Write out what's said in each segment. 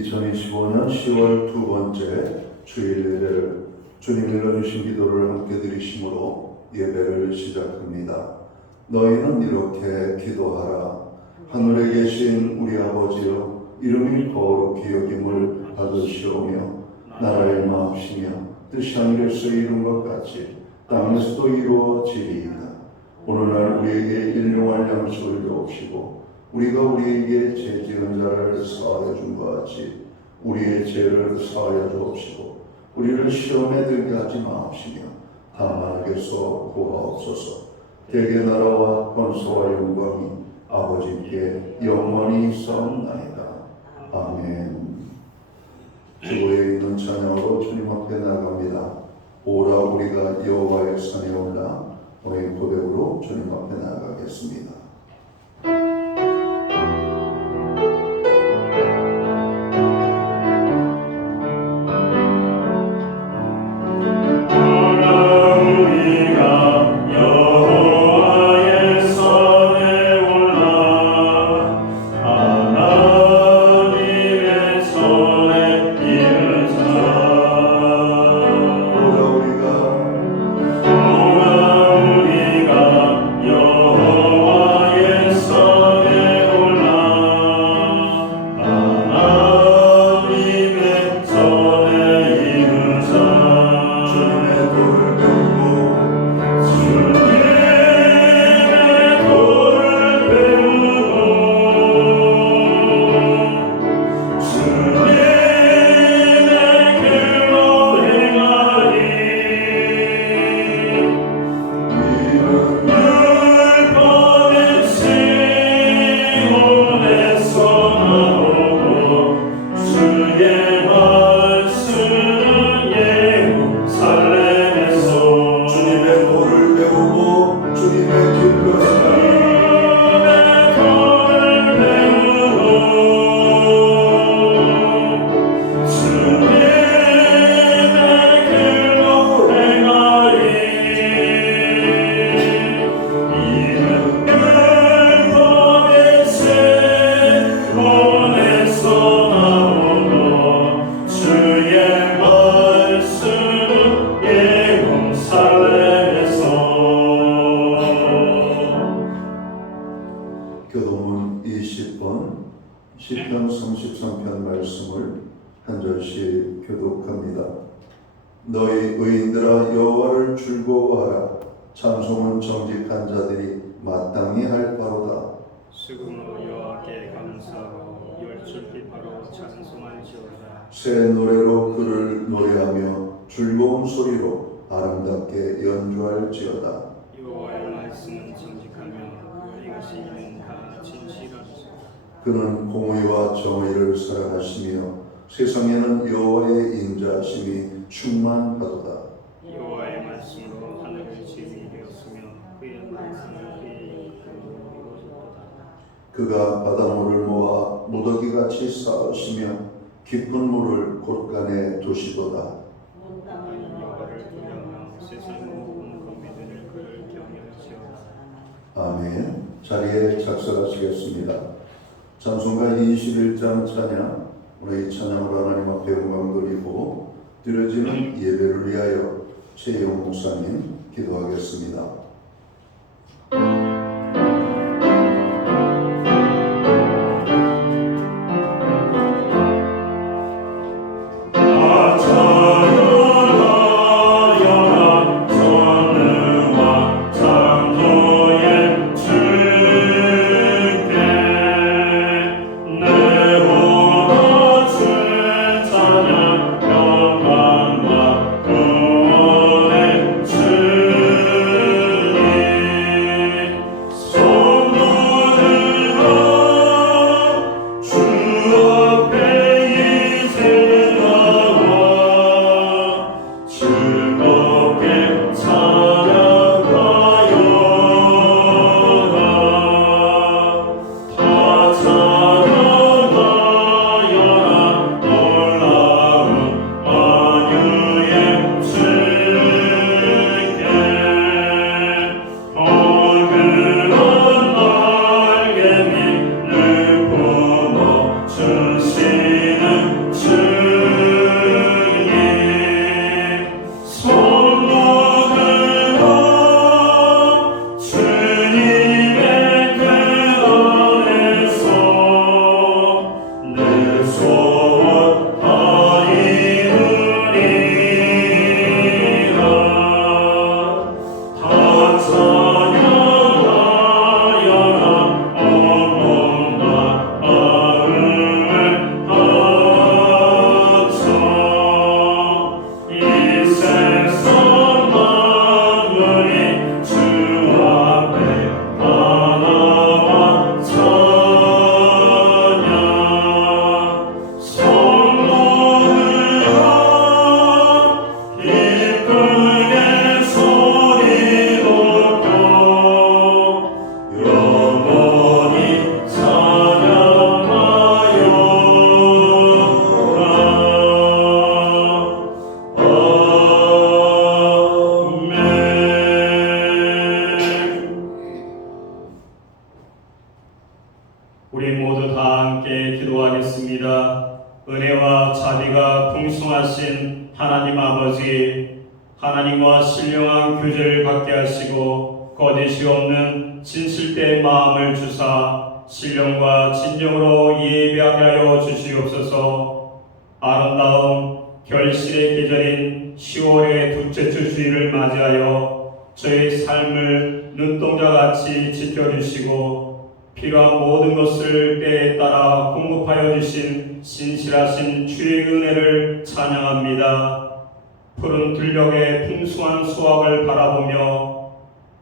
2025년 10월 두 번째 주일 예배를 주님 일러주신 기도를 함께 드리심으로 예배를 시작합니다. 너희는 이렇게 기도하라. 하늘에 계신 우리 아버지여, 이름이 거룩히 여김을 받으시오며 나라의 마음이시며 뜻이 하늘에서 이룬 것 같이 땅에서도 이루어지리이다. 오늘날 우리에게 일용할 양식을 주옵시고 우리가 우리에게 죄 지은 자를 사하여 준 것 같이 우리의 죄를 사하여 주옵시고 우리를 시험에 들게 하지 마옵시며 다만 악에서 구하옵소서. 대개 나라와 권세와 영광이 아버지께 영원히 있사옵나이다. 아멘. 지구에 있는 찬양으로 주님 앞에 나갑니다. 오라 우리가 여호와의 산에 올라. 오늘 고백으로 주님 앞에 나가겠습니다. 교도문 20번 시편 33편 말씀을 한 절씩 교독합니다. 너희 의인들아 여호와를 즐거워하라. 찬송은 정직한 자들이 마땅히 할 바로다. 수금으로 여호와께 감사하고 열출비파로 찬송할지어다. 새 노래로 그를 노래하며 즐거운 소리로 아름답게 연주할지어다. 여호와의 말씀은 정직하며 그 이것이 다 진실하시다. 그는 공의와 정의를 사랑하시며 세상에는 여호와의 인자하심이 충만하도다. 여호와의 말씀으로 하늘을 지으셨으며 그의 말씀을 그의 이끌고 이루어졌도다. 그가 바닷물을 모아 무더기같이 쌓으시며 깊은 물을 곳간에 두시도다. 여호와를 두려하며 세상 모든 거미들을 그를 경외할지어다. 아멘. 자리에 작성하시겠습니다. 찬송가 21장 찬양. 오늘 이 찬양으로 하나님 앞에 영광 드리고 드려지는 예배를 위하여 최영 목사님 기도하겠습니다. 기도하겠습니다. 은혜와 자비가 풍성하신 하나님 아버지, 하나님과 신령한 교제를 갖게 하시고 거짓이 없는 진실된 마음을 주사 신령과 진정으로 예배하게 하여 주시옵소서. 아름다운 결실의 계절인 10월의 둘째 주 주일을 맞이하여 저의 삶을 눈동자같이 지켜주시고 필요한 모든 것을 때에 따라 공급하여 주신 신실하신 주의 은혜를 찬양합니다. 푸른 들녘의 풍성한 수확을 바라보며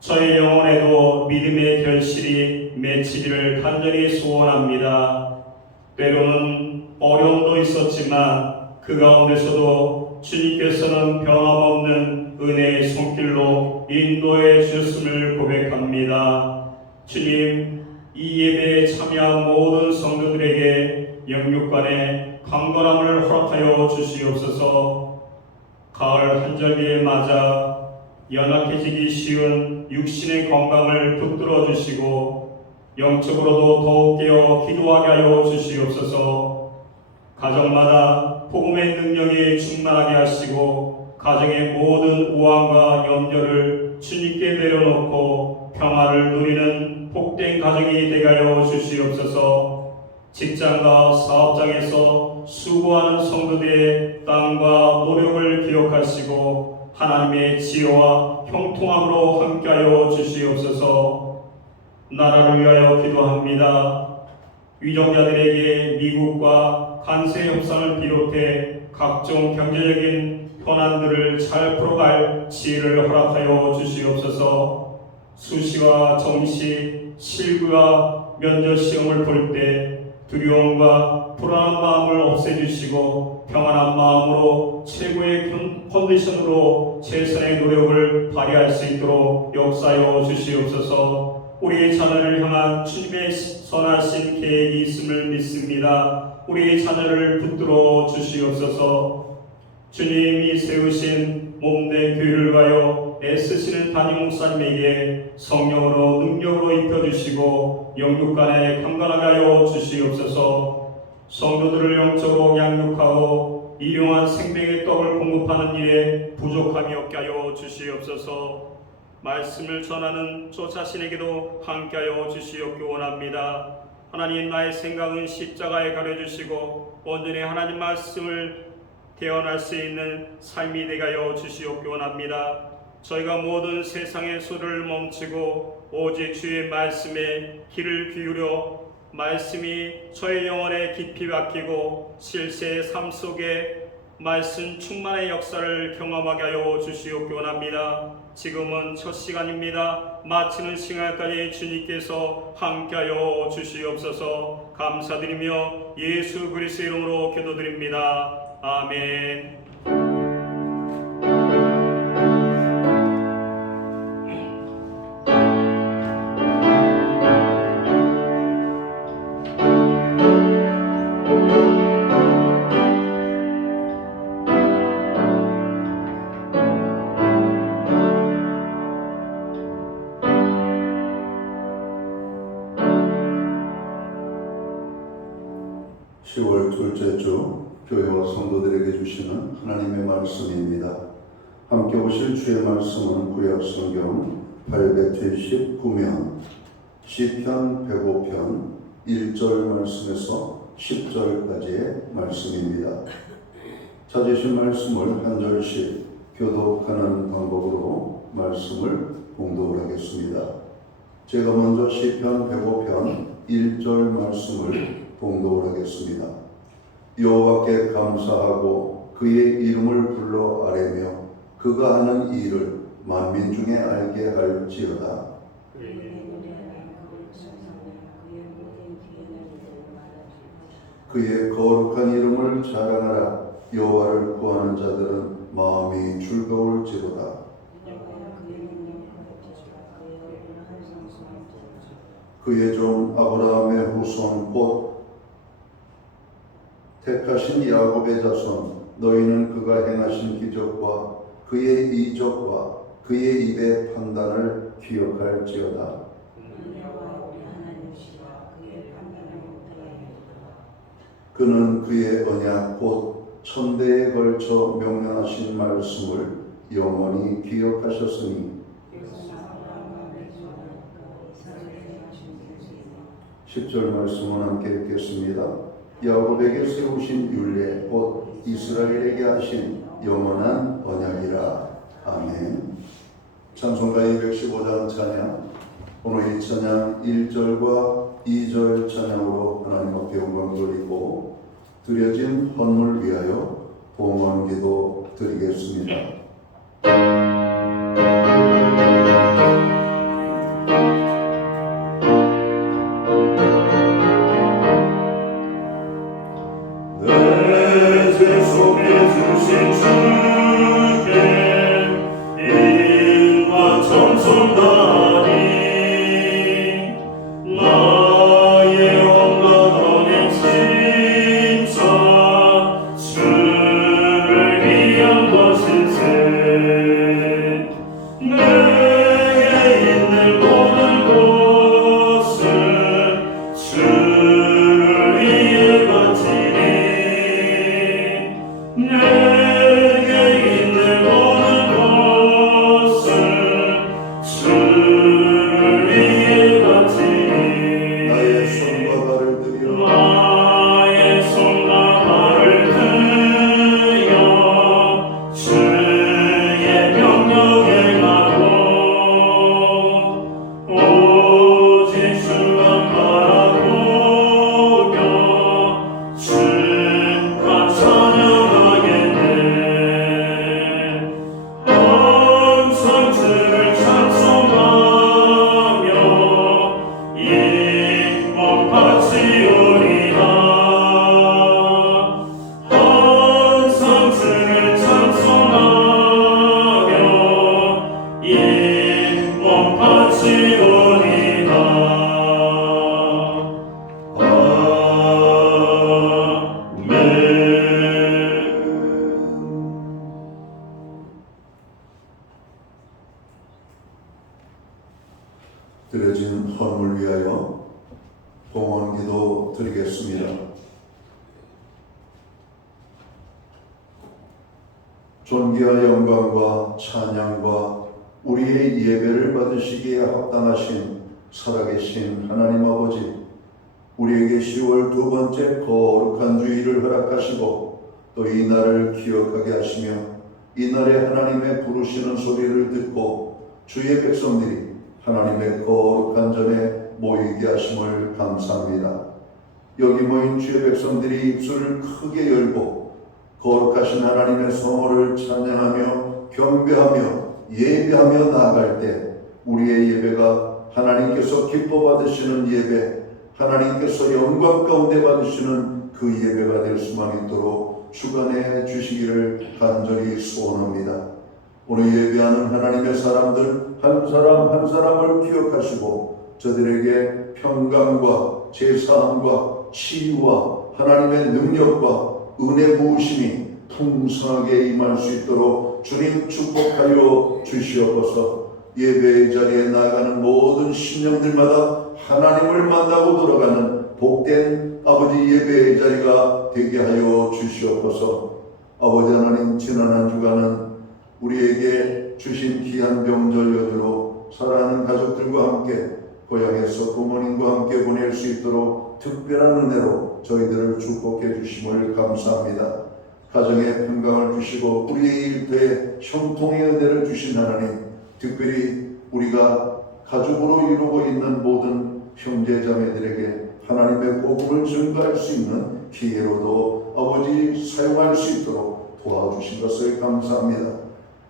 저의 영혼에도 믿음의 결실이 맺히기를 간절히 소원합니다. 때로는 어려움도 있었지만 그 가운데서도 주님께서는 변함없는 은혜의 손길로 인도해 주셨음을 고백합니다. 주님, 이 예배에 참여한 모든 성도들에게 영육간의 강건함을 허락하여 주시옵소서. 가을 한절기에 맞아 연약해지기 쉬운 육신의 건강을 붙들어 주시고 영적으로도 더욱 깨어 기도하게 하여 주시옵소서. 가정마다 복음의 능력이 충만하게 하시고 가정의 모든 우환과 염려를 주님께 내려놓고 평화를 누리는 복된 가정이 되게 하여 주시옵소서. 직장과 사업장에서 수고하는 성도들의 땀과 노력을 기억하시고 하나님의 지혜와 형통함으로 함께하여 주시옵소서. 나라를 위하여 기도합니다. 위정자들에게 미국과 관세 협상을 비롯해 각종 경제적인 현안들을 잘 풀어갈 지혜를 허락하여 주시옵소서. 수시와 정시, 실기와 면접 시험을 볼 때 두려움과 불안한 마음을 없애주시고 평안한 마음으로 최고의 컨디션으로 최선의 노력을 발휘할 수 있도록 역사하여 주시옵소서. 우리의 자녀를 향한 주님의 선하신 계획이 있음을 믿습니다. 우리의 자녀를 붙들어 주시옵소서. 주님이 세우신 몸된 교회를 가여 애쓰시는 담임 목사님에게 성령으로 능력으로 입혀주시고 영육간에 강건하게 하여 주시옵소서. 성도들을 영적으로 양육하고 일용한 생명의 떡을 공급하는 일에 부족함이 없게 하여 주시옵소서. 말씀을 전하는 저 자신에게도 함께하여 주시옵기 원합니다. 하나님, 나의 생각은 십자가에 가려주시고 온전히 하나님 말씀을 대언할 수 있는 삶이 되게 하여 주시옵기 원합니다. 저희가 모든 세상의 소리를 멈추고 오직 주의 말씀에 귀를 기울여 말씀이 저의 영혼에 깊이 박히고 실제의 삶 속에 말씀 충만의 역사를 경험하게 하여 주시옵기 원합니다. 지금은 첫 시간입니다. 마치는 시간까지 주님께서 함께하여 주시옵소서. 감사드리며 예수 그리스도의 이름으로 기도드립니다. 아멘. 둘째 주 교회와 성도들에게 주시는 하나님의 말씀입니다. 함께 오실 주의 말씀은 구약성경 879면 시편 105편 1절 말씀에서 10절까지의 말씀입니다. 찾으신 말씀을 한 절씩 교독하는 방법으로 말씀을 봉독을 하겠습니다. 제가 먼저 시편 105편 1절 말씀을 봉독을 하겠습니다. 여호와께 감사하고 그의 이름을 불러 아뢰며 그가 하는 일을 만민 중에 알게 할지어다. 그의 거룩한 이름을 자랑하라. 여호와를 구하는 자들은 마음이 즐거울지로다. 그의 종 아브라함의 후손 곧 택하신 야곱의 자손, 너희는 그가 행하신 기적과 그의 이적과 그의 입의 판단을 기억할지어다. 그는 그의 언약 곧 천대에 걸쳐 명령하신 말씀을 영원히 기억하셨으니 10절 말씀을 함께 읽겠습니다. 야곱에게 세우신 율례 곧 이스라엘에게 하신 영원한 언약이라. 아멘. 찬송가 215장 찬양. 오늘 이 찬양 1절과 2절 찬양으로 하나님 앞에 영광 돌리고 드려진 헌물 위하여 봉헌기도 드리겠습니다. 내 죄 속에 주신 주께 인과 정성 다하니 나의 온갖 언행 진짜 주를 위한 것일세. 내게 있는 모든 것을 주를 위해 바치니 내게 있는 모든 것을 주를 위해 바치니 나의 손과 발을 들여 나의 손과 발을 들여 주의 명령에 가고 오직 주만 바라보며 주만 찬양하겠네. 항상 주를 찬송하며 이 몸 바치오리라. 항상 주를 찬송하며 이 몸 바치오리라. 드려진 헌물 위하여 봉헌기도 드리겠습니다. 존귀와 영광과 찬양과 우리의 예배를 받으시기에 합당하신 살아계신 하나님 아버지, 우리에게 10월 두 번째 거룩한 주일을 허락하시고 또 이 날을 기억하게 하시며 이 날에 하나님의 부르시는 소리를 듣고 주의 백성들이 하나님의 거룩한 전에 모이게 하심을 감사합니다. 여기 모인 주의 백성들이 입술을 크게 열고 거룩하신 하나님의 성호를 찬양하며 경배하며 예배하며 나아갈 때 우리의 예배가 하나님께서 기뻐 받으시는 예배, 하나님께서 영광 가운데 받으시는 그 예배가 될 수만 있도록 주관해 주시기를 간절히 소원합니다. 오늘 예배하는 하나님의 사람들 한 사람 한 사람을 기억하시고 저들에게 평강과 제사함과 치유와 하나님의 능력과 은혜 부으심이 풍성하게 임할 수 있도록 주님 축복하여 주시옵소서. 예배의 자리에 나가는 모든 심령들마다 하나님을 만나고 돌아가는 복된 아버지 예배의 자리가 되게 하여 주시옵소서. 아버지 하나님, 지난 한 주간은 우리에게 주신 귀한 명절 연휴로 사랑하는 가족들과 함께 고향에서 부모님과 함께 보낼 수 있도록 특별한 은혜로 저희들을 축복해 주심을 감사합니다. 가정에 평강을 주시고 우리의 일터에 형통의 은혜를 주신 하나님, 특별히 우리가 가족으로 이루고 있는 모든 형제자매들에게 하나님의 복음을 증거할 수 있는 기회로도 아버지 사용할 수 있도록 도와주신 것을 감사합니다.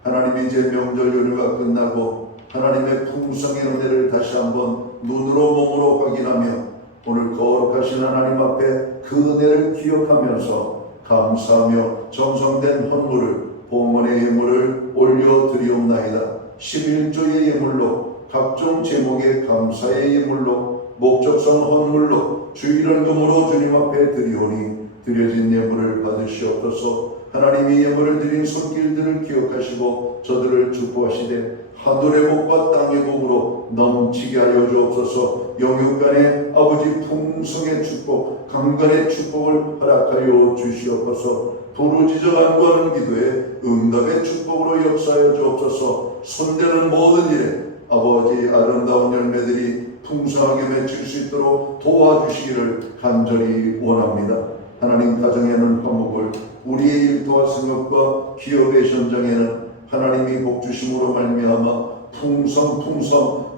하나님이 이제 명절 연휴가 끝나고 하나님의 풍성의 은혜를 다시 한번 눈으로 몸으로 확인하며 오늘 거룩하신 하나님 앞에 그 은혜를 기억하면서 감사하며 정성된 헌물을, 봉헌의 예물을 올려드리옵나이다. 11조의 예물로, 각종 제목의 감사의 예물로, 목적성 헌물로, 주일헌금으로 주님 앞에 드리오니 드려진 예물을 받으시옵소서. 하나님이 예물을 드린 손길들을 기억하시고 저들을 축복하시되 하늘의 복과 땅의 복으로 넘치게 하여 주옵소서. 영육간의 아버지 풍성의 축복, 강간의 축복을 허락하여 주시옵소서. 부르짖어 간구하는 기도에 응답의 축복으로 역사하여 주옵소서. 손대는 모든 일에 아버지 아름다운 열매들이 풍성하게 맺힐 수 있도록 도와주시기를 간절히 원합니다. 하나님, 가정에는 화목을, 우리의 일터와 생업과 기업의 현장에는 하나님이 복주심으로 말미암아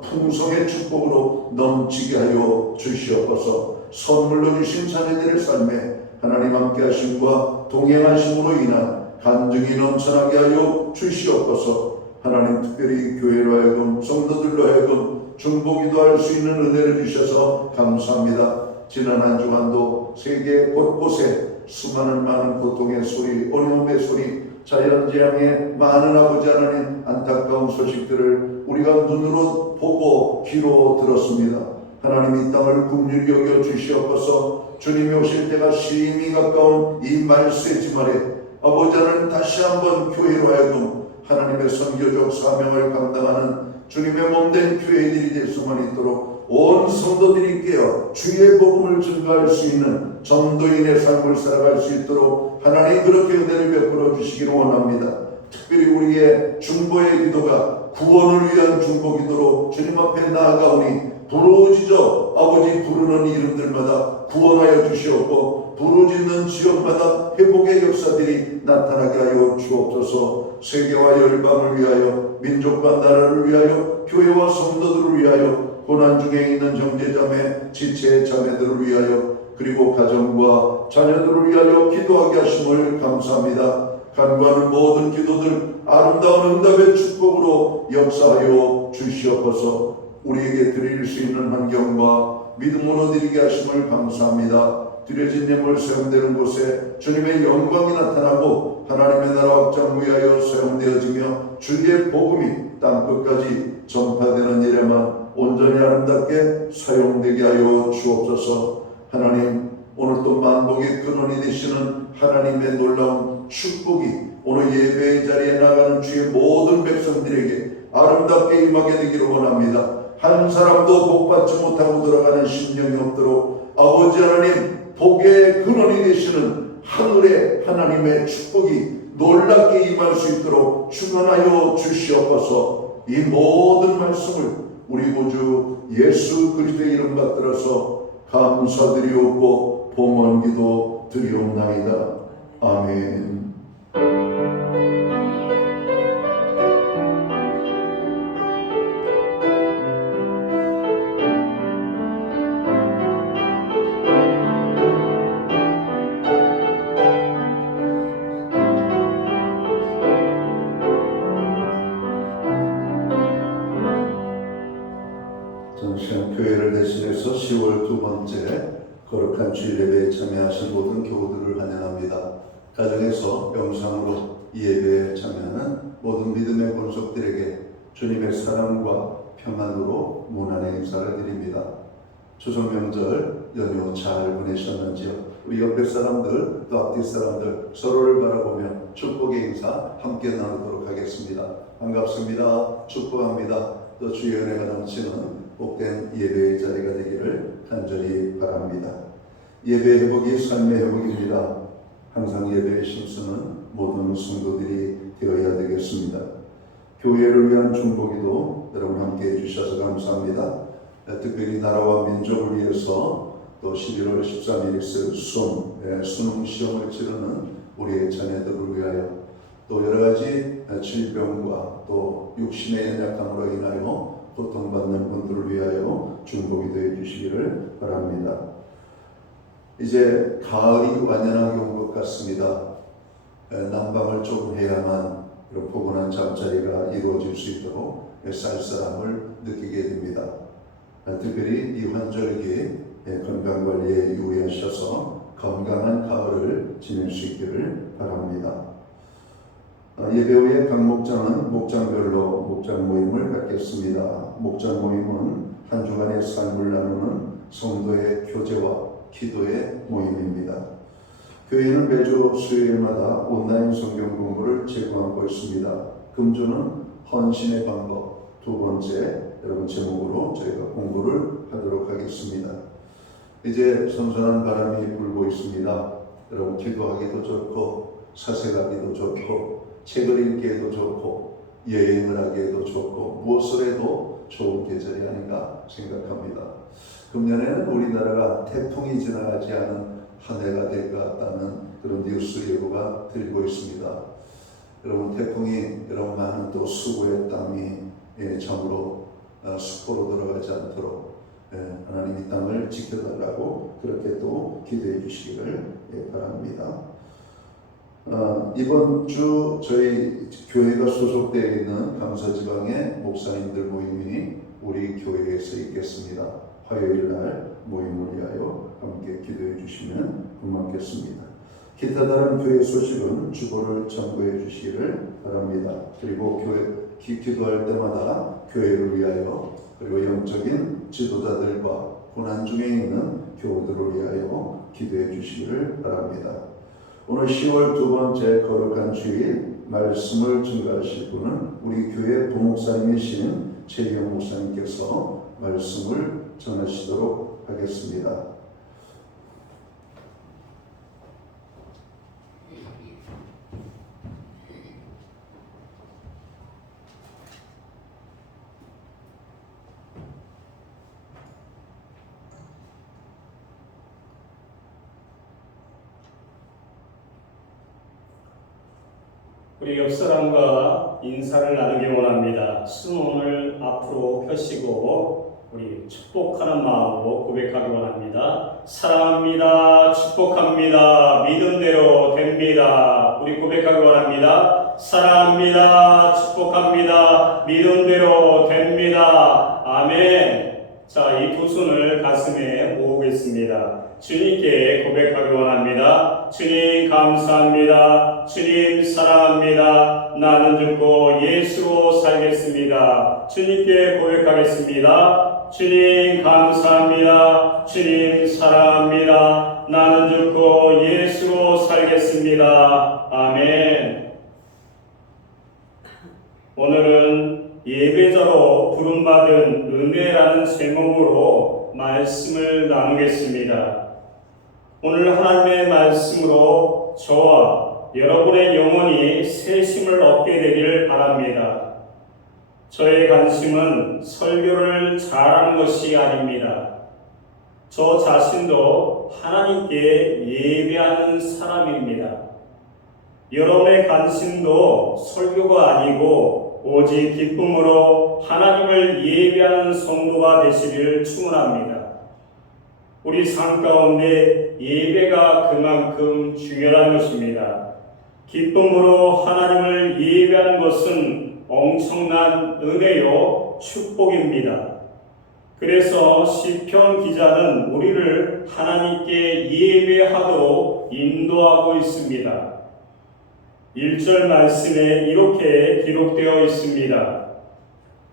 풍성의 축복으로 넘치게 하여 주시옵소서. 선물로 주신 자녀들의 삶에 하나님 함께 하심과 동행하심으로 인한 간증이 넘쳐나게 하여 주시옵소서. 하나님, 특별히 교회로 하여금, 성도들로 하여금 중보기도 할 수 있는 은혜를 주셔서 감사합니다. 지난 한 주간도 세계 곳곳에 많은 고통의 소리, 어려움의 소리, 자연재앙의 많은 아버지 하나님 안타까운 소식들을 우리가 눈으로 보고 귀로 들었습니다. 하나님, 이 땅을 긍휼히 여겨 주시옵소서. 주님이 오실 때가 심히 가까운 이 말세 주말에 아버지 하나님, 다시 한번 교회로 하여금 하나님의 선교적 사명을 감당하는 주님의 몸된 교회들이 될 수만 있도록 온 성도들이 깨어 주의 복음을 증거할 수 있는 전도인의 삶을 살아갈 수 있도록 하나님 그렇게 은혜를 베풀어 주시기를 원합니다. 특별히 우리의 중보의 기도가 구원을 위한 중보 기도로 주님 앞에 나아가오니 부르짖어 아버지 부르는 이름들마다 구원하여 주시옵고 부르짖는 지역마다 회복의 역사들이 나타나게 하여 주옵소서. 세계와 열방을 위하여, 민족과 나라를 위하여, 교회와 성도들을 위하여, 고난 중에 있는 형제자매, 지체 자매들을 위하여, 그리고 가정과 자녀들을 위하여 기도하게 하심을 감사합니다. 간구하는 모든 기도들 아름다운 응답의 축복으로 역사하여 주시옵소서. 우리에게 드릴 수 있는 환경과 믿음으로 드리게 하심을 감사합니다. 드려진 예물 사용되는 곳에 주님의 영광이 나타나고 하나님의 나라 확장 위하여 사용되어지며 주의 복음이 땅끝까지 전파되는 일에만 온전히 아름답게 사용되게 하여 주옵소서. 하나님, 오늘 또 만복의 근원이 되시는 하나님의 놀라운 축복이 오늘 예배의 자리에 나가는 주의 모든 백성들에게 아름답게 임하게 되기를 원합니다. 한 사람도 복받지 못하고 돌아가는 심령이 없도록 아버지 하나님, 복의 근원이 되시는 하늘의 하나님의 축복이 놀랍게 임할 수 있도록 축원하여 주시옵소서. 이 모든 말씀을 우리 구주 예수 그리스도의 이름 받들어서 감사드리옵고 봉헌 기도 드리옵나이다. 아멘. 전시한 교회를 대신해서 10월 두 번째 거룩한 주일 예배에 참여하신 모든 교우들을 환영합니다. 가정에서 영상으로 이 예배에 참여하는 모든 믿음의 본속들에게 주님의 사랑과 평안으로 문안의 인사를 드립니다. 추석 명절 연휴 잘 보내셨는지요? 우리 옆에 사람들 또 앞뒤 사람들 서로를 바라보며 축복의 인사 함께 나누도록 하겠습니다. 반갑습니다. 축복합니다. 또 주의 은혜가 넘치는 복된 예배의 자리가 되기를 간절히 바랍니다. 예배 회복이 삶의 회복입니다. 항상 예배에 힘쓰는 모든 성도들이 되어야 되겠습니다. 교회를 위한 중보기도 여러분 함께 해주셔서 감사합니다. 특별히 나라와 민족을 위해서 또 11월 13일 있을 수능 시험을 치르는 우리의 자녀들을 위하여 또 여러 가지 질병과 또 육신의 연약함으로 인하여 고통받는 분들을 위하여 중보기도 해주시기를 바랍니다. 이제 가을이 완연하게 온 것 같습니다. 난방을 조금 해야만 이런 포근한 잠자리가 이루어질 수 있도록 쌀쌀함을 느끼게 됩니다. 특별히 이 환절기에 건강관리에 유의하셔서 건강한 가을을 지낼 수 있기를 바랍니다. 예배 후에 각 목장은 목장별로 목장 모임을 갖겠습니다. 목장 모임은 한 주간의 삶을 나누는 성도의 교제와 기도의 모임입니다. 교회는 매주 수요일마다 온라인 성경 공부를 제공하고 있습니다. 금주는 헌신의 방법, 두 번째 여러분 제목으로 저희가 공부를 하도록 하겠습니다. 이제 선선한 바람이 불고 있습니다. 여러분 기도하기도 좋고 사색하기도 좋고 책을 읽기에도 좋고 여행을 하기에도 좋고 무엇을 해도 좋은 계절이 아닌가 생각합니다. 금년에는 우리나라가 태풍이 지나가지 않은 한 해가 될 것 같다는 그런 뉴스 예보가 들고 있습니다. 여러분 태풍이 여러분 많은 또 수고의 땅이 참으로 수포로 들어가지 않도록 하나님이 땅을 지켜달라고 그렇게 또 기도해 주시기를 바랍니다. 이번 주 저희 교회가 소속되어 있는 강서지방의 목사님들 모임이 우리 교회에서 있겠습니다. 화요일 날 모임을 위하여 함께 기도해 주시면 고맙겠습니다. 기타 다른 교회 소식은 주보를 참고해 주시기를 바랍니다. 그리고 기도할 때마다 교회를 위하여 그리고 영적인 지도자들과 고난 중에 있는 교우들을 위하여 기도해 주시기를 바랍니다. 오늘 10월 두 번째 거룩한 주일 말씀을 증거하실 분은 우리 교회 부목사님이신 최희영 목사님께서 말씀을 전하시도록 하겠습니다. 우리 옆 사람과 인사를 나누기 원합니다. 손을 앞으로 펴시고 우리 축복하는 마음으로 고백하기 원합니다. 사랑합니다. 축복합니다. 믿음대로 됩니다. 우리 고백하기 원합니다. 사랑합니다. 축복합니다. 믿음대로 됩니다. 아멘. 자, 이 두 손을 가슴에 모으겠습니다. 주님께 고백하기 원합니다. 주님 감사합니다. 주님 사랑합니다. 나는 죽고 예수로 살겠습니다. 주님께 고백하겠습니다. 주님 감사합니다. 주님 사랑합니다. 나는 죽고 예수로 살겠습니다. 아멘. 오늘은 예배자로 부름받은 은혜라는 제목으로 말씀을 나누겠습니다. 오늘 하나님의 말씀으로 저와 여러분의 영혼이 새심을 얻게 되기를 바랍니다. 저의 관심은 설교를 잘하는 것이 아닙니다. 저 자신도 하나님께 예배하는 사람입니다. 여러분의 관심도 설교가 아니고 오직 기쁨으로 하나님을 예배하는 성도가 되시기를 축원합니다. 우리 삶 가운데 예배가 그만큼 중요한 것입니다. 기쁨으로 하나님을 예배하는 것은 엄청난 은혜요 축복입니다. 그래서 시편 기자는 우리를 하나님께 예배하도록 인도하고 있습니다. 1절 말씀에 이렇게 기록되어 있습니다.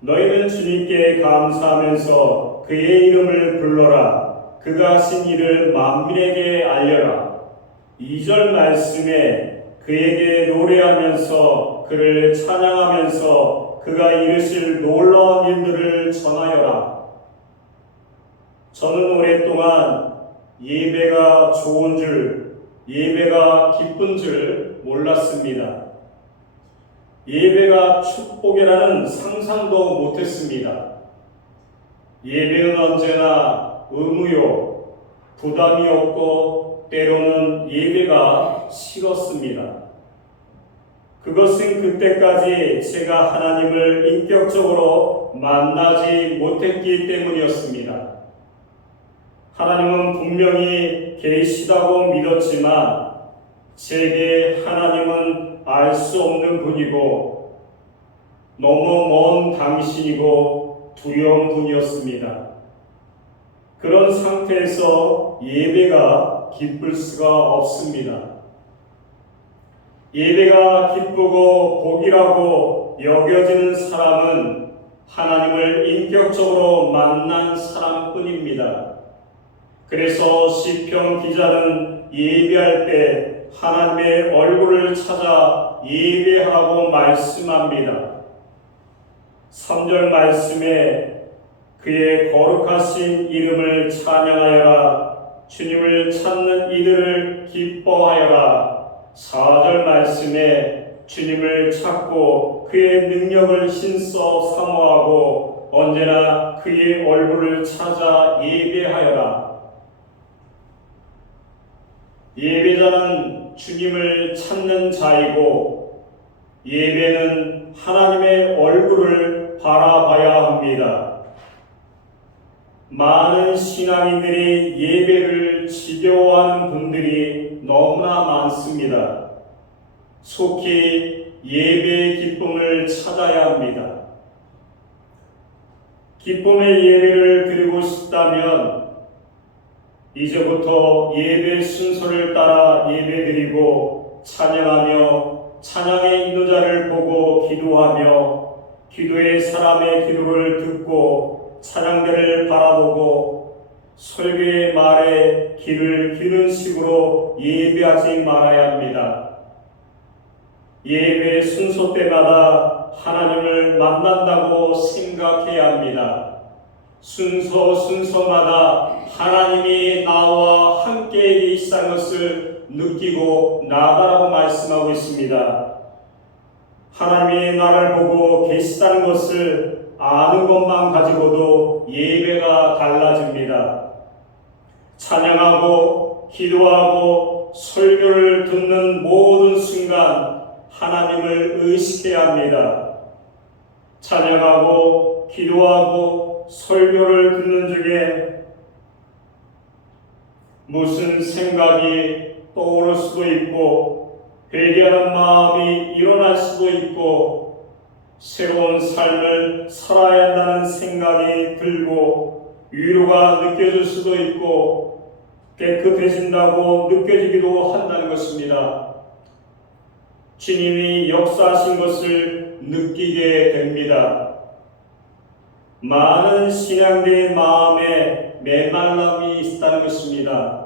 너희는 주님께 감사하면서 그의 이름을 불러라. 그가 하신 일을 만민에게 알려라. 2절 말씀에 그에게 노래하면서 그를 찬양하면서 그가 이루실 놀라운 일들을 전하여라. 저는 오랫동안 예배가 좋은 줄, 예배가 기쁜 줄 몰랐습니다. 예배가 축복이라는 상상도 못했습니다. 예배는 언제나 의무요, 부담이 없고 때로는 예배가 싫었습니다. 그것은 그때까지 제가 하나님을 인격적으로 만나지 못했기 때문이었습니다. 하나님은 분명히 계시다고 믿었지만 제게 하나님은 알 수 없는 분이고 너무 먼 당신이고 두려운 분이었습니다. 그런 상태에서 예배가 기쁠 수가 없습니다. 예배가 기쁘고 복이라고 여겨지는 사람은 하나님을 인격적으로 만난 사람뿐입니다. 그래서 시편 기자는 예배할 때 하나님의 얼굴을 얼굴을 찾아 예배하라고 말씀합니다. 3절 말씀에 그의 거룩하신 이름을 찬양하여라, 주님을 찾는 이들을 기뻐하여라. 4절 말씀에 주님을 찾고 그의 능력을 신써 사모하고 언제나 그의 얼굴을 찾아 예배하여라. 예배자는 주님을 찾는 자이고 예배는 하나님의 얼굴을 바라봐야 합니다. 많은 신앙인들이 예배를 지겨워하는 분들이 너무나 많습니다. 속히 예배의 기쁨을 찾아야 합니다. 기쁨의 예배를 드리고 싶다면 이제부터 예배 순서를 따라 예배드리고 찬양하며 찬양의 인도자를 보고 기도하며 기도의 사람의 기도를 듣고 찬양대를 바라보고 설교의 말에 귀를 기는 식으로 예배하지 말아야 합니다. 예배 순서 때마다 하나님을 만난다고 생각해야 합니다. 순서마다 하나님이 나와 함께 계시다는 것을 느끼고 나가라고 말씀하고 있습니다. 하나님이 나를 보고 계시다는 것을 아는 것만 가지고도 예배가 달라집니다. 찬양하고 기도하고 설교를 듣는 모든 순간 하나님을 의식해야 합니다. 찬양하고 기도하고 설교를 듣는 중에 무슨 생각이 떠오를 수도 있고 회개하는 마음이 일어날 수도 있고 새로운 삶을 살아야 한다는 생각이 들고 위로가 느껴질 수도 있고 깨끗해진다고 느껴지기도 한다는 것입니다. 주님이 역사하신 것을 느끼게 됩니다. 많은 신앙들의 마음에 메말람이 있다는 것입니다.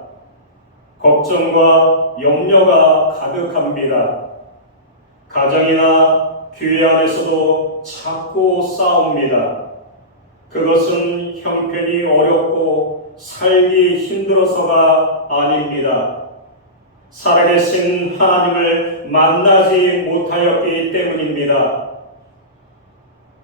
걱정과 염려가 가득합니다. 가정이나 교회 안에서도 자꾸 싸웁니다. 그것은 형편이 어렵고 살기 힘들어서가 아닙니다. 살아계신 하나님을 만나지 못하였기 때문입니다.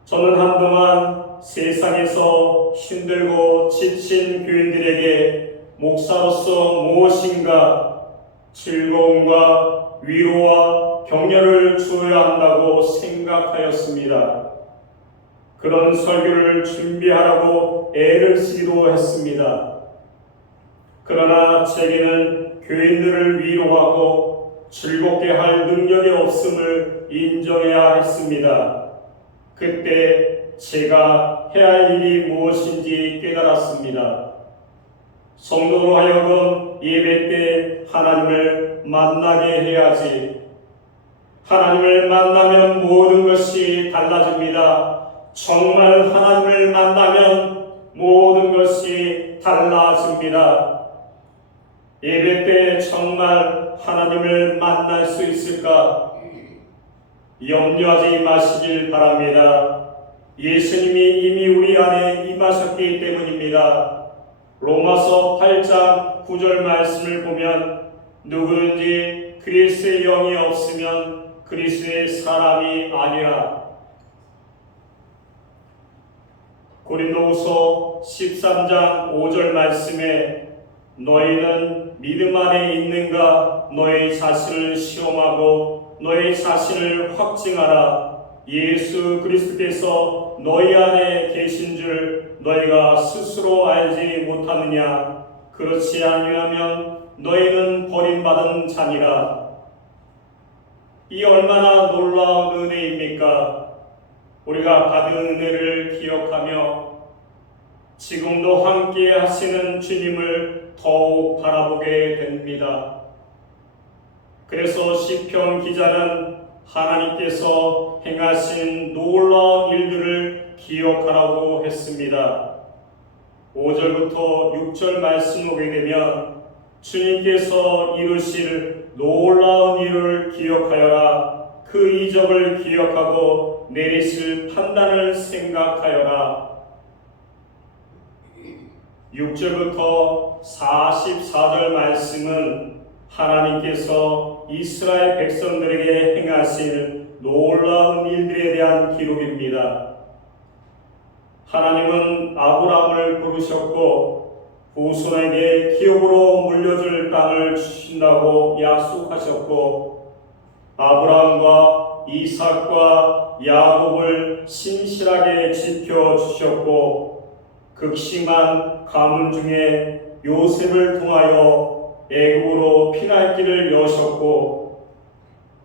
저는 한동안 세상에서 힘들고 지친 교인들에게 목사로서 무엇인가 즐거움과 위로와 격려를 주어야 한다고 생각하였습니다. 그런 설교를 준비하라고 애를 쓰기도 했습니다. 그러나 제게는 교인들을 위로하고 즐겁게 할 능력이 없음을 인정해야 했습니다. 그때 제가 해야 할 일이 무엇인지 깨달았습니다. 성도로 하여금 예배 때 하나님을 만나게 해야지. 하나님을 만나면 모든 것이 달라집니다. 정말 하나님을 만나면 모든 것이 달라집니다. 예배 때 정말 하나님을 만날 수 있을까? 염려하지 마시길 바랍니다. 예수님이 이미 우리 안에 임하셨기 때문입니다. 로마서 8장 9절 말씀을 보면 누구든지 그리스도의 영이 없으면 그리스도의 사람이 아니라. 고린도후서 13장 5절 말씀에 너희는 믿음 안에 있는가 너희 자신을 시험하고 너희 자신을 확증하라. 예수 그리스도께서 너희 안에 계신 줄 너희가 스스로 알지 못하느냐? 그렇지 아니하면 너희는 버림받은 자니라. 이 얼마나 놀라운 은혜입니까? 우리가 받은 은혜를 기억하며 지금도 함께 하시는 주님을 더욱 바라보게 됩니다. 그래서 시편 기자는 하나님께서 행하신 놀라운 일들을 기억하라고 했습니다. 5절부터 6절 말씀 오게 되면 주님께서 이루실 놀라운 일을 기억하여라. 그 이적을 기억하고 내리실 판단을 생각하여라. 6절부터 44절 말씀은 하나님께서 이스라엘 백성들에게 행하실 놀라운 일들에 대한 기록입니다. 하나님은 아브라함을 부르셨고 후손에게 기업으로 물려줄 땅을 주신다고 약속하셨고 아브라함과 이삭과 야곱을 신실하게 지켜주셨고 극심한 가문 중에 요셉을 통하여 애굽으로 피날 길을 여셨고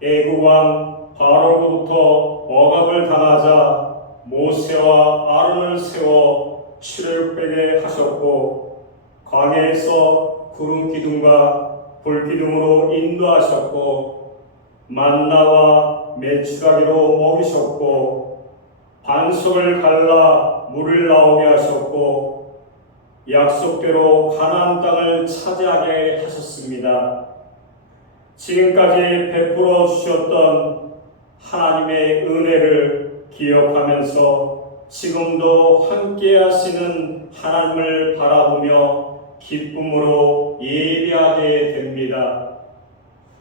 애굽 왕 바로로부터 억압을 당하자 모세와 아론을 세워 출애굽되게 하셨고 광야에서 구름 기둥과 불 기둥으로 인도하셨고 만나와 메추라기로 먹이셨고 반석을 갈라 물을 나오게 하셨고 약속대로 가나안 땅을 차지하게 하셨습니다. 지금까지 베풀어 주셨던 하나님의 은혜를 기억하면서 지금도 함께 하시는 하나님을 바라보며 기쁨으로 예배하게 됩니다.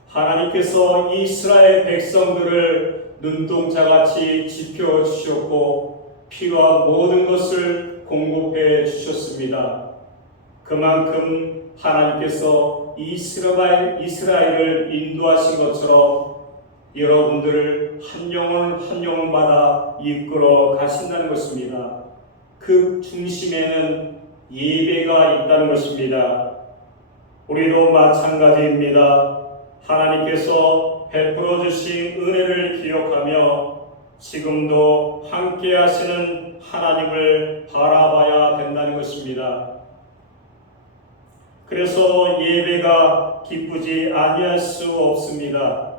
하나님께서 이스라엘 백성들을 눈동자같이 지켜주셨고 필요한 모든 것을 공급해 주셨습니다. 그만큼 하나님께서 이스라엘을 인도하신 것처럼 여러분들을 한 영혼 한 영혼마다 이끌어 가신다는 것입니다. 그 중심에는 예배가 있다는 것입니다. 우리도 마찬가지입니다. 하나님께서 베풀어 주신 은혜를 기억하며 지금도 함께 하시는 하나님을 바라봐야 된다는 것입니다. 그래서 예배가 기쁘지 아니할 수 없습니다.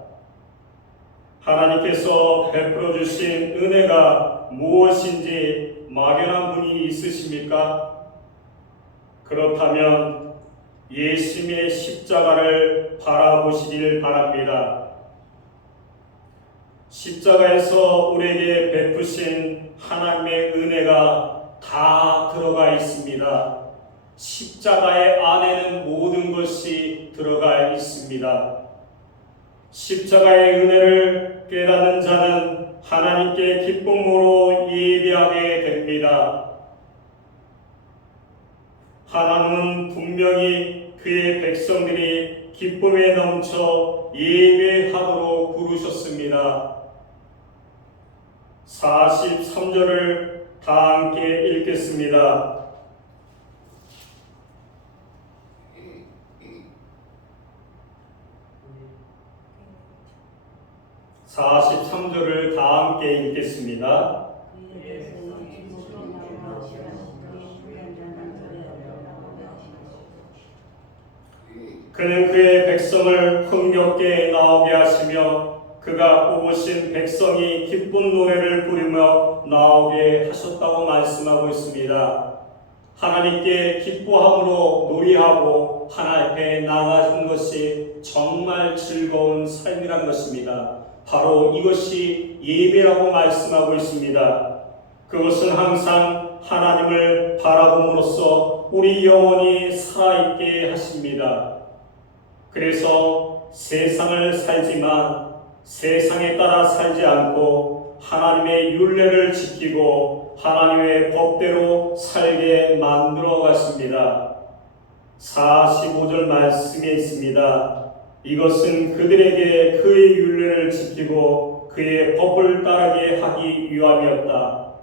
하나님께서 베풀어 주신 은혜가 무엇인지 막연한 분이 있으십니까? 그렇다면 예수님의 십자가를 바라보시길 바랍니다. 십자가에서 우리에게 베푸신 하나님의 은혜가 다 들어가 있습니다. 십자가의 안에는 모든 것이 들어가 있습니다. 십자가의 은혜를 깨닫는 자는 하나님께 기쁨으로 예배하게 됩니다. 하나님은 분명히 그의 백성들이 기쁨에 넘쳐 예배하도록 부르셨습니다. 43절을 다 함께 읽겠습니다. (43절을) 다 함께 읽겠습니다. 그는 그의 백성을 흥겹게 나오게 하시며 그가 뽑으신 백성이 기쁜 노래를 부르며 나오게 하셨다고 말씀하고 있습니다. 하나님께 기뻐함으로 놀이하고 하나님 앞에 나아가는 것이 정말 즐거운 삶이란 것입니다. 바로 이것이 예배라고 말씀하고 있습니다. 그것은 항상 하나님을 바라봄으로써 우리 영혼이 살아있게 하십니다. 그래서 세상을 살지만 세상에 따라 살지 않고 하나님의 율례를 지키고 하나님의 법대로 살게 만들어 가십니다. 45절 말씀에 있습니다. 이것은 그들에게 그의 율례를 지키고 그의 법을 따르게 하기 위함이었다.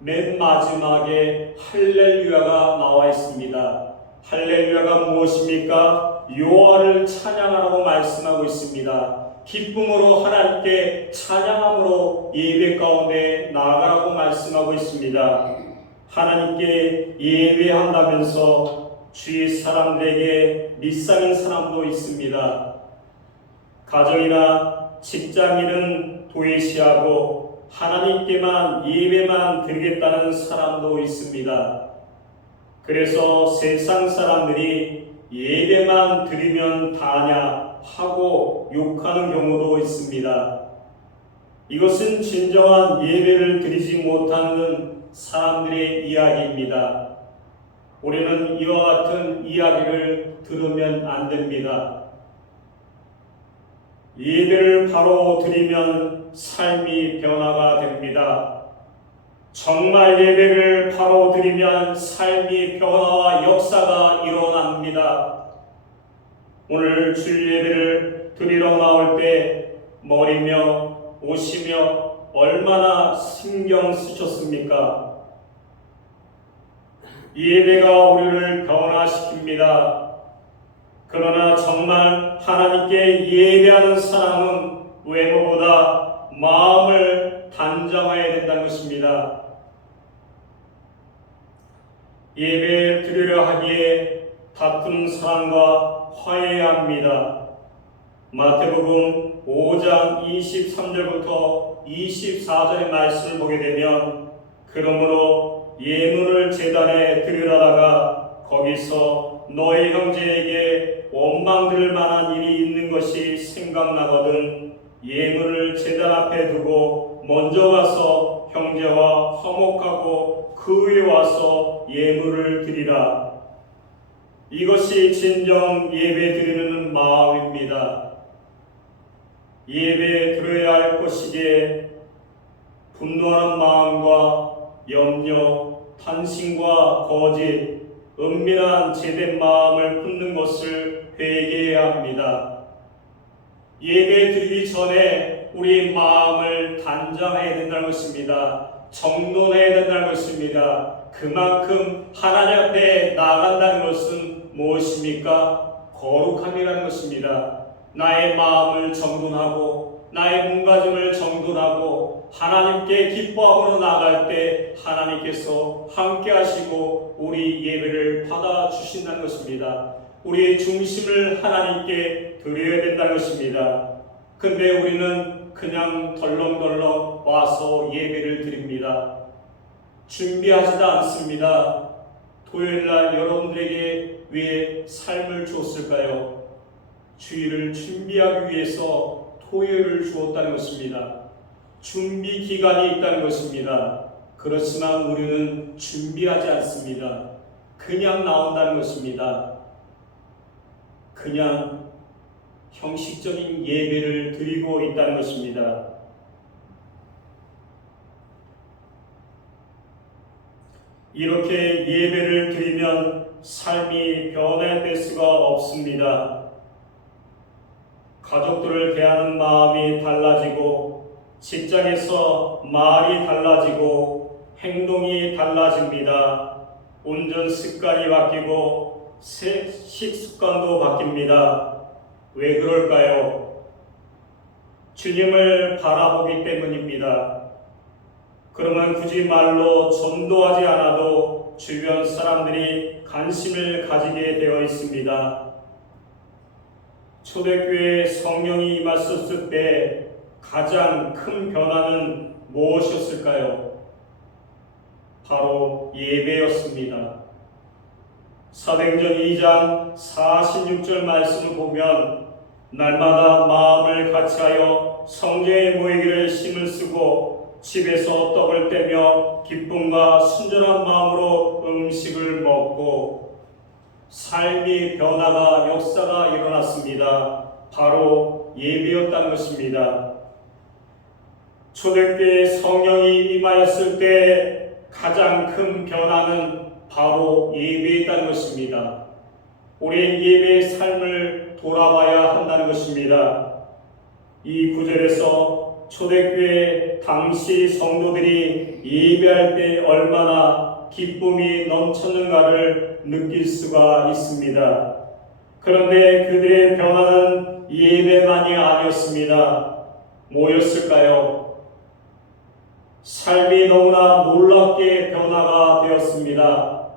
맨 마지막에 할렐루야가 나와 있습니다. 할렐루야가 무엇입니까? 여호와를 찬양하라고 말씀하고 있습니다. 기쁨으로 하나님께 찬양함으로 예배 가운데 나아가라고 말씀하고 있습니다. 하나님께 예배한다면서 주위 사람들에게 밑상인 사람도 있습니다. 가정이나 직장인은 도외시하고 하나님께만 예배만 드리겠다는 사람도 있습니다. 그래서 세상 사람들이 예배만 드리면 다냐, 하고 욕하는 경우도 있습니다. 이것은 진정한 예배를 드리지 못하는 사람들의 이야기입니다. 우리는 이와 같은 이야기를 들으면 안 됩니다. 예배를 바로 드리면 삶이 변화가 됩니다. 정말 예배를 바로 드리면 삶이 변화와 역사가 일어납니다. 오늘 주일 예배를 드리러 나올 때 머리며 옷이며 얼마나 신경 쓰셨습니까? 예배가 우리를 변화시킵니다. 그러나 정말 하나님께 예배하는 사람은 외모보다 마음을 단정해야 된다는 것입니다. 예배를 드리려 하기에 다투는 사람과 화해해야 합니다. 마태복음 5장 23절부터 24절의 말씀을 보게 되면 그러므로 예물을 제단에 드리려다가 거기서 너희 형제에게 원망 들을 만한 일이 있는 것이 생각나거든 예물을 제단 앞에 두고 먼저 가서 형제와 화목하고 그 위에 와서 예물을 드리라. 이것이 진정 예배 드리는 마음입니다. 예배 드려야 할 것이기에 분노하는 마음과 염려, 탄식과 거짓, 은밀한 죄된 마음을 품는 것을 회개해야 합니다. 예배 드리기 전에 우리 마음을 단정해야 된다는 것입니다. 정돈해야 된다는 것입니다. 그만큼 하나님 앞에 나간다는 것은 무엇입니까? 거룩함이라는 것입니다. 나의 마음을 정돈하고 나의 몸가짐을 정돈하고 하나님께 기뻐함으로 나갈 때 하나님께서 함께 하시고 우리 예배를 받아주신다는 것입니다. 우리의 중심을 하나님께 드려야 된다는 것입니다. 근데 우리는 그냥 덜렁덜렁 와서 예배를 드립니다. 준비하지도 않습니다. 토요일날 여러분들에게 왜 삶을 주었을까요? 주일을 준비하기 위해서 토요일을 주었다는 것입니다. 준비 기간이 있다는 것입니다. 그렇지만 우리는 준비하지 않습니다. 그냥 나온다는 것입니다. 그냥 형식적인 예배를 드리고 있다는 것입니다. 이렇게 예배를 드리면 삶이 변화될 수가 없습니다. 가족들을 대하는 마음이 달라지고 직장에서 말이 달라지고 행동이 달라집니다. 운전 습관이 바뀌고 식습관도 바뀝니다. 왜 그럴까요? 주님을 바라보기 때문입니다. 그러면 굳이 말로 전도하지 않아도 주변 사람들이 관심을 가지게 되어 있습니다. 초대교회에 성령이 임하셨을 때 가장 큰 변화는 무엇이었을까요? 바로 예배였습니다. 사도행전 2장 46절 말씀을 보면 날마다 마음을 같이하여 성전에 모이기를 힘을 쓰고 집에서 떡을 떼며 기쁨과 순전한 마음으로 음식을 먹고 삶의 변화가 역사가 일어났습니다. 바로 예배였다는 것입니다. 초대교회에 성령이 임하였을 때 가장 큰 변화는 바로 예배였다는 것입니다. 우리의 예배의 삶을 돌아봐야 한다는 것입니다. 이 구절에서 초대교회 당시 성도들이 예배할 때 얼마나 기쁨이 넘쳤는가를 느낄 수가 있습니다. 그런데 그들의 변화는 예배만이 아니었습니다. 뭐였을까요? 삶이 너무나 놀랍게 변화가 되었습니다.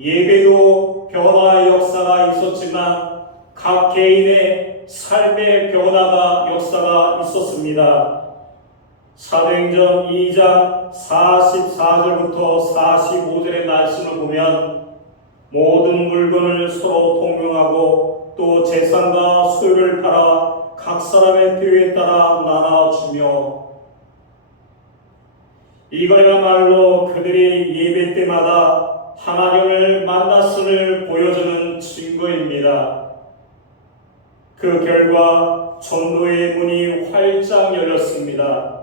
예배도 변화의 역사가 있었지만 각 개인의 삶의 변화가 역사가 있었습니다. 사도행전 2장 44절부터 45절의 말씀을 보면 모든 물건을 서로 통용하고 또 재산과 소유를 팔아 각 사람의 필요에 따라 나눠주며 이거야말로 그들이 예배 때마다 하나님을 만났음을 보여주는 증거입니다. 그 결과 전도의 문이 활짝 열렸습니다.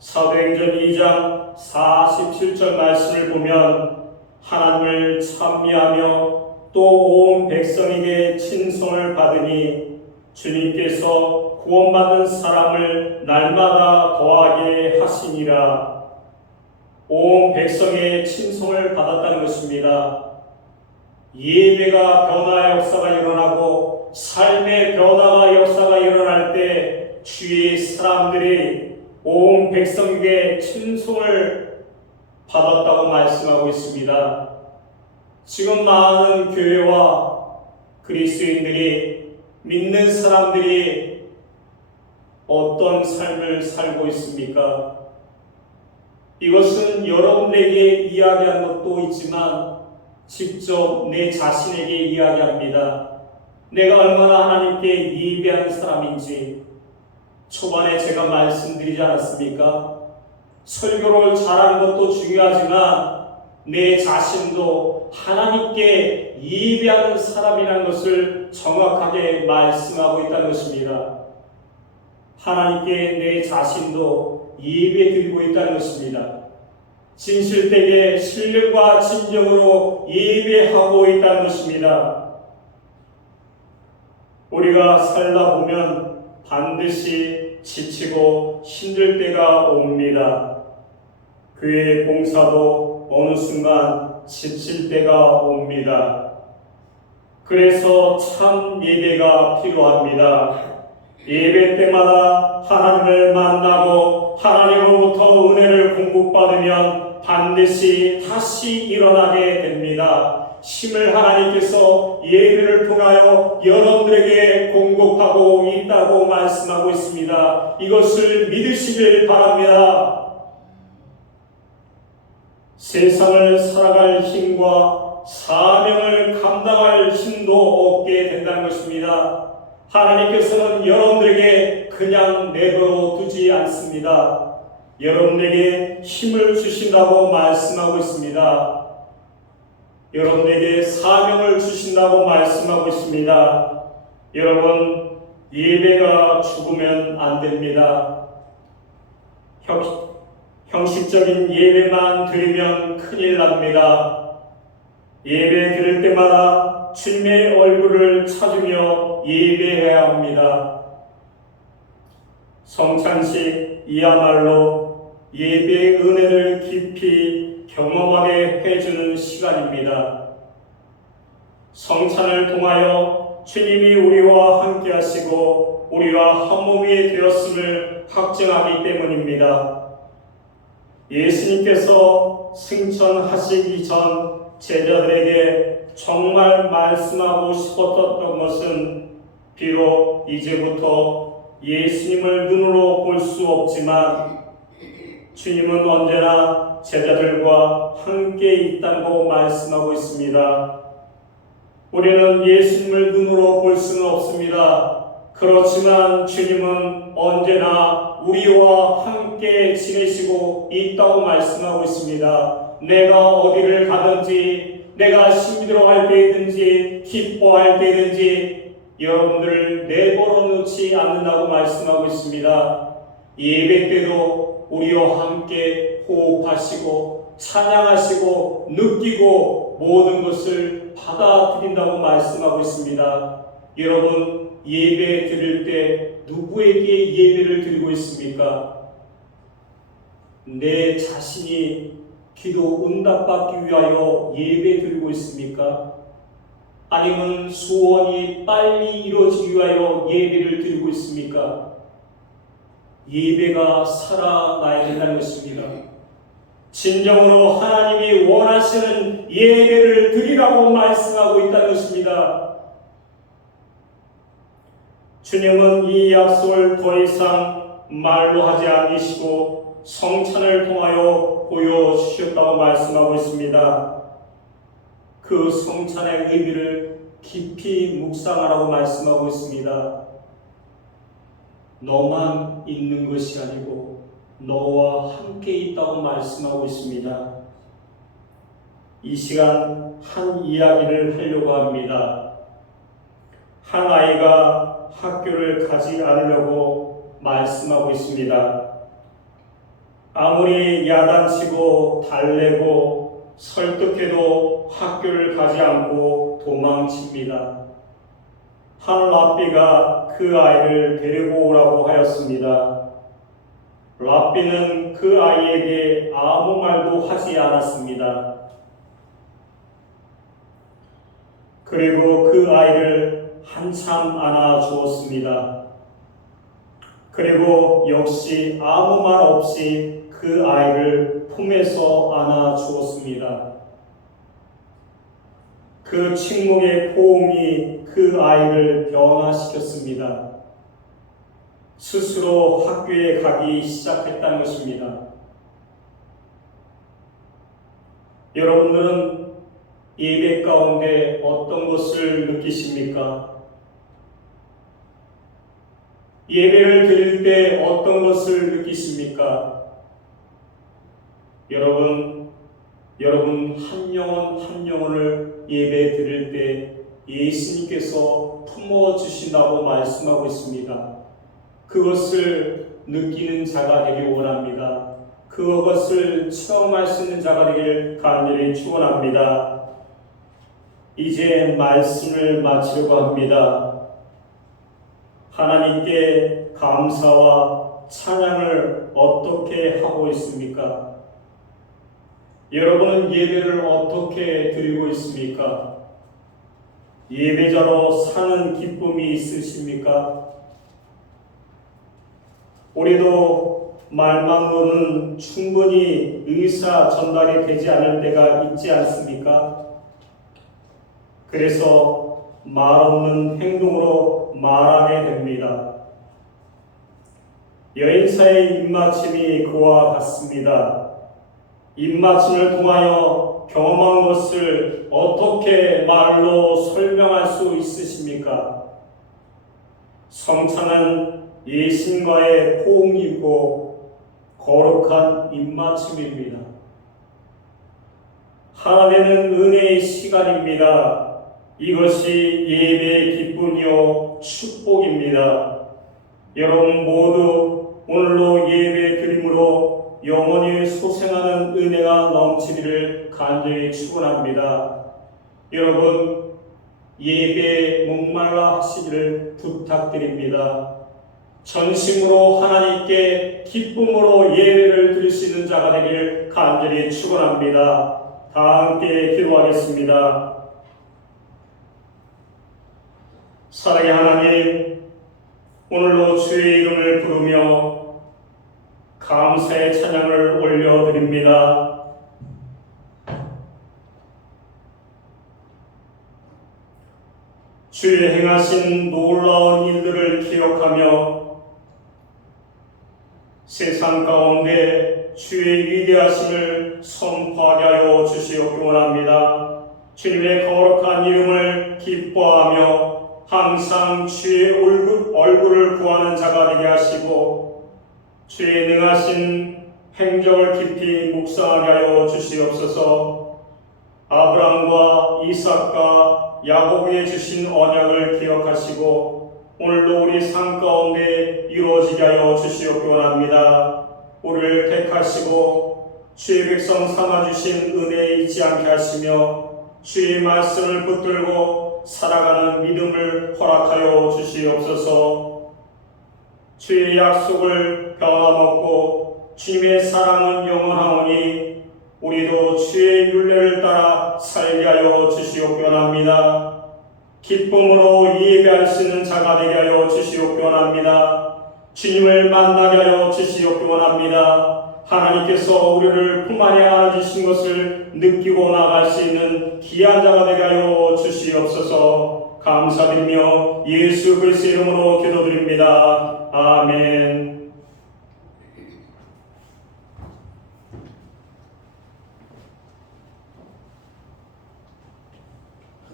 사도행전 2장 47절 말씀을 보면 하나님을 찬미하며 또 온 백성에게 친송을 받으니 주님께서 구원받은 사람을 날마다 더하게 하시니라. 온 백성의 친송을 받았다는 것입니다. 예배가 변화의 역사가 일어나고 삶의 변화가 역사가 일어날 때 주의 사람들이 온 백성에게 친송을 받았다고 말씀하고 있습니다. 지금 많은 교회와 그리스도인들이 믿는 사람들이 어떤 삶을 살고 있습니까? 이것은 여러분에게 이야기한 것도 있지만 직접 내 자신에게 이야기합니다. 내가 얼마나 하나님께 예배하는 사람인지 초반에 제가 말씀드리지 않았습니까? 설교를 잘하는 것도 중요하지만 내 자신도 하나님께 예배하는 사람이라는 것을 정확하게 말씀하고 있다는 것입니다. 하나님께 내 자신도 예배 드리고 있다는 것입니다. 진실되게 신령과 진정으로 예배하고 있다는 것입니다. 우리가 살다 보면 반드시 지치고 힘들 때가 옵니다. 교회 봉사도 어느 순간 지칠 때가 옵니다. 그래서 참 예배가 필요합니다. 예배 때마다 하나님을 만나고 하나님으로부터 은혜를 공급받으면 반드시 다시 일어나게 됩니다. 힘을 하나님께서 예배를 통하여 여러분들에게 공급하고 있다고 말씀하고 있습니다. 이것을 믿으시길 바랍니다. 세상을 살아갈 힘과 사명을 감당할 힘도 얻게 된다는 것입니다. 하나님께서는 여러분들에게 그냥 내버려 두지 않습니다. 여러분에게 힘을 주신다고 말씀하고 있습니다. 여러분에게 사명을 주신다고 말씀하고 있습니다. 여러분, 예배가 죽으면 안 됩니다. 형식적인 예배만 드리면 큰일 납니다. 예배 드릴 때마다 주님의 얼굴을 찾으며 예배해야 합니다. 성찬식이야말로 예배의 은혜를 깊이 경험하게 해주는 시간입니다. 성찬을 통하여 주님이 우리와 함께 하시고 우리와 한 몸이 되었음을 확증하기 때문입니다. 예수님께서 승천하시기 전 제자들에게 정말 말씀하고 싶었던 것은 비록 이제부터 예수님을 눈으로 볼 수 없지만 주님은 언제나 제자들과 함께 있다고 말씀하고 있습니다. 우리는 예수님을 눈으로 볼 수는 없습니다. 그렇지만 주님은 언제나 우리와 함께 지내시고 있다고 말씀하고 있습니다. 내가 어디를 가든지, 내가 힘들어할 때든지, 기뻐할 때든지 여러분들을 내버려 놓지 않는다고 말씀하고 있습니다. 예배 때도 우리와 함께 호흡하시고 찬양하시고 느끼고 모든 것을 받아들인다고 말씀하고 있습니다. 여러분, 예배 드릴 때 누구에게 예배를 드리고 있습니까? 내 자신이 기도 응답받기 위하여 예배 드리고 있습니까? 아니면 소원이 빨리 이루어지기 위하여 예배를 드리고 있습니까? 예배가 살아나야 된다는 것입니다. 진정으로 하나님이 원하시는 예배를 드리라고 말씀하고 있다는 것입니다. 주님은 이 약속을 더 이상 말로 하지 않으시고 성찬을 통하여 보여주셨다고 말씀하고 있습니다. 그 성찬의 의미를 깊이 묵상하라고 말씀하고 있습니다. 너만 있는 것이 아니고 너와 함께 있다고 말씀하고 있습니다. 이 시간 한 이야기를 하려고 합니다. 한 아이가 학교를 가지 않으려고 말씀하고 있습니다. 아무리 야단치고 달래고 설득해도 학교를 가지 않고 도망칩니다. 한 랍비가 그 아이를 데리고 오라고 하였습니다. 랍비는 그 아이에게 아무 말도 하지 않았습니다. 그리고 그 아이를 한참 안아주었습니다. 그리고 역시 아무 말 없이 그 아이를 품에서 안아주었습니다. 그 침묵의 포옹이 그 아이를 변화시켰습니다. 스스로 학교에 가기 시작했다는 것입니다. 여러분들은 예배 가운데 어떤 것을 느끼십니까? 예배를 드릴 때 어떤 것을 느끼십니까? 여러분 한 영혼 한 영혼을 예배 드릴 때 예수님께서 품어주신다고 말씀하고 있습니다. 그것을 느끼는 자가 되길 원합니다. 그것을 체험할 수 있는 자가 되길 간절히 축원합니다. 이제 말씀을 마치려고 합니다. 하나님께 감사와 찬양을 어떻게 하고 있습니까? 여러분은 예배를 어떻게 드리고 있습니까? 예배자로 사는 기쁨이 있으십니까? 우리도 말만으로는 충분히 의사 전달이 되지 않을 때가 있지 않습니까? 그래서 말 없는 행동으로 말하게 됩니다. 여인사의 입맞춤이 그와 같습니다. 입맞춤을 통하여 경험한 것을 어떻게 말로 설명할 수 있으십니까? 성찬은 예수님과의 호응이고 거룩한 입맞춤입니다. 하나님은 은혜의 시간입니다. 이것이 예배의 기쁨이요 축복입니다. 여러분 모두 오늘로 예배 드림으로 영원히 소생하는 은혜가 넘치기를 간절히 축원합니다. 여러분 예배에 목말라 하시기를 부탁드립니다. 전심으로 하나님께 기쁨으로 예배를 드릴 수 있는 자가 되기를 간절히 축원합니다. 다 함께 기도하겠습니다. 사랑의 하나님, 오늘로 주의 이름을 부르며 감사의 찬양을 올려드립니다. 주의 행하신 놀라운 일들을 기억하며 세상 가운데 주의 위대하심을 선포하게 하여 주시옵기 원합니다. 주님의 거룩한 이름을 기뻐하며 항상 주의 얼굴을 구하는 자가 되게 하시고 주의 능하신 행적을 깊이 묵상하게 하여 주시옵소서. 아브람과 이삭과 야곱에게 주신 언약을 기억하시고 오늘도 우리 삶 가운데 이루어지게 하여 주시옵기 원합니다. 우리를 택하시고 주의 백성 삼아주신 은혜에 잊지 않게 하시며 주의 말씀을 붙들고 살아가는 믿음을 허락하여 주시옵소서. 주의 약속을 변함없고 주님의 사랑은 영원하오니 우리도 주의 율례를 따라 살게 하여 주시옵기 원합니다. 기쁨으로 예배할 수 있는 자가 되게 하여 주시옵기 원합니다. 주님을 만나게 하여 주시옵기 원합니다. 하나님께서 우리를 품 안에 안아주신 것을 느끼고 나갈 수 있는 귀한 자가 되게 하여 주시옵소서. 감사드리며 예수 그리스도의 이름으로 기도드립니다. 아멘.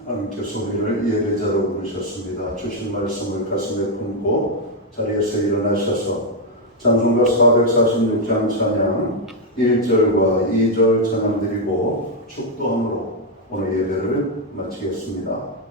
하나님 하나님께서 우리를 예배자로 부르셨습니다. 주신 말씀을 가슴에 품고 자리에서 일어나셔서 찬송가 446장 찬양 1절과 2절 찬양 드리고 축도함으로 오늘 예배를 마치겠습니다.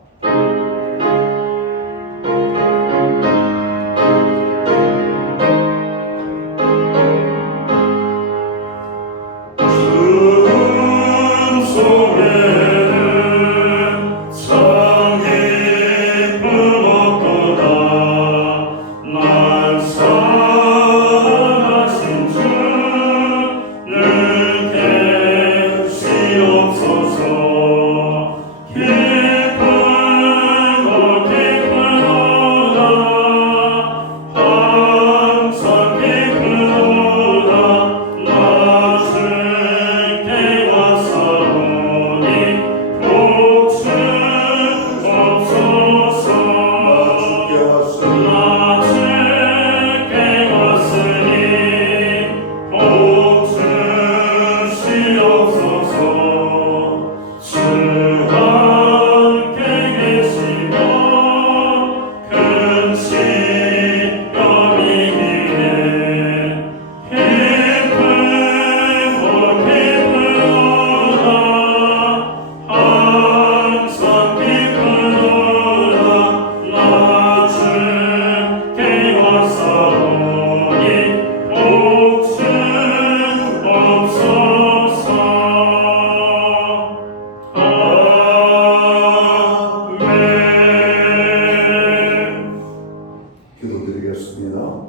기도드리겠습니다.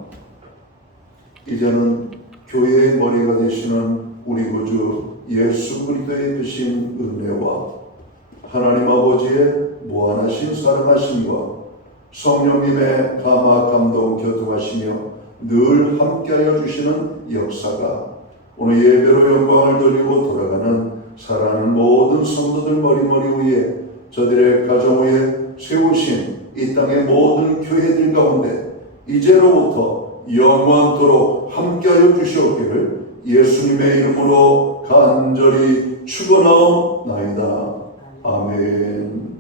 이제는 교회의 머리가 되시는 우리 구주 예수 그리스도의 크신 은혜와 하나님 아버지의 무한하신 사랑하심과 성령님의 감화 감동 교통하시며 늘 함께하여 주시는 역사가 오늘 예배로 영광을 돌리고 돌아가는 사랑하는 모든 성도들 머리 위에 저들의 가정 위에 세우신 이 땅의 모든 교회들 가운데 이제로부터 영원토록 함께하여 주시옵기를 예수님의 이름으로 간절히 축원하옵나이다. 아멘.